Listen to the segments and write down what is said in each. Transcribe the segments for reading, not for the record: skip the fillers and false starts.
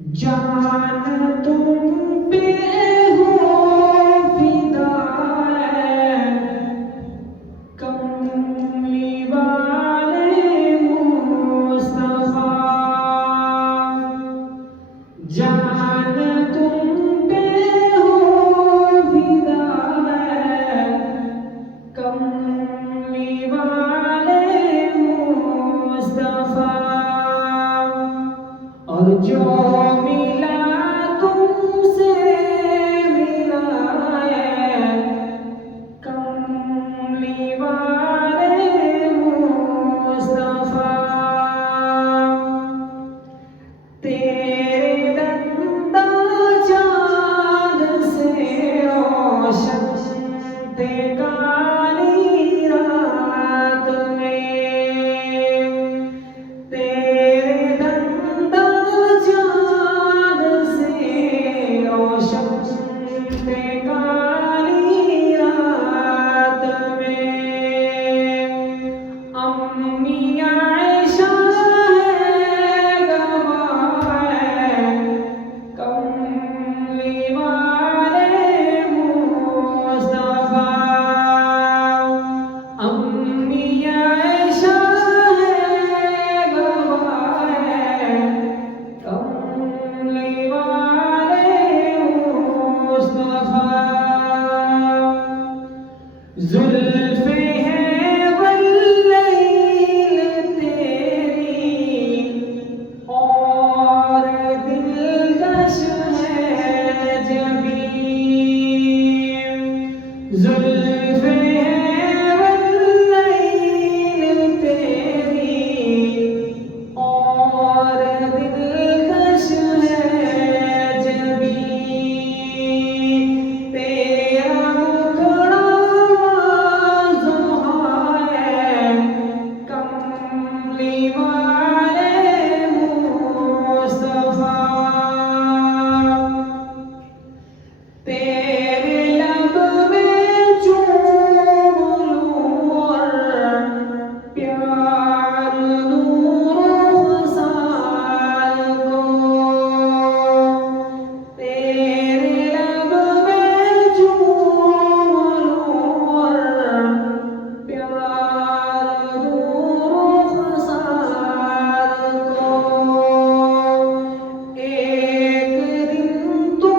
जान तुम पे हो फिदा है, कमली वाले मुस्तफा। जान तुम पे हो फिदा है, कमली वाले मुस्तफा। और जो मिला तुमसे मिला है, कमली वाले मुस्तफा। तेरे दंदा चाँद से रोशन थे काली रात में। तेरे दंदा चाँद से रोशन थे काली रात में। अम्मी आयशा है गवाह है, कमली वाले मुस्तफा। अम्मी आयशा है गवाह है, कमली वाले मुस्तफा। जुल्फ़े हैं वल्लैल तेरी, और दिलकश है जबीं। जुल्फ़े हैं वल्लैल तेरी, और दिलकश है जबीं। तेरा मुखड़ा कमली वाले मुस्तफा। तेरे लब में चूम लूं और प्यार दूँ रुख़सार को। तेरे लब में चूम लूं और प्यार दूँ रुख़सार को। एक दिन तू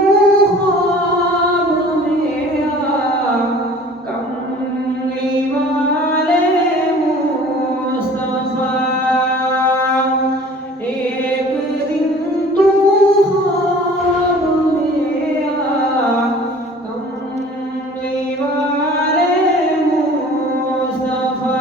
ख्वाब में आ, कमली वाले मुस्तफा। एक दिन तू ख्वाब में आ, कमली वाले मुस्तफा।